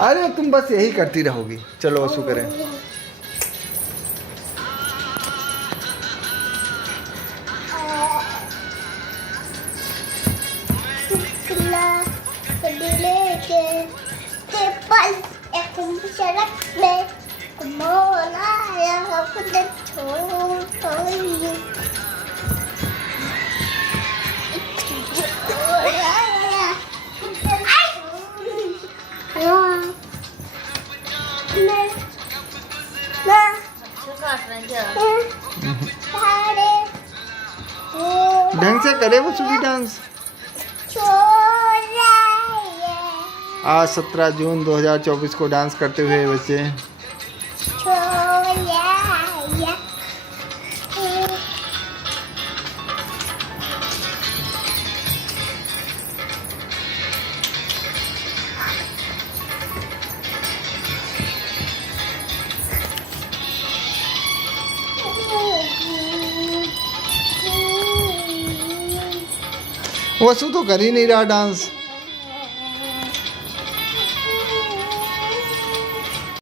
अरे तुम बस यही करती रहोगी। चलो वसु करें। ढंग से करे वो सुबह डांस। आज 17 जून 2024 को डांस करते हुए बच्चे। वसु तो कर ही नहीं रहा डांस।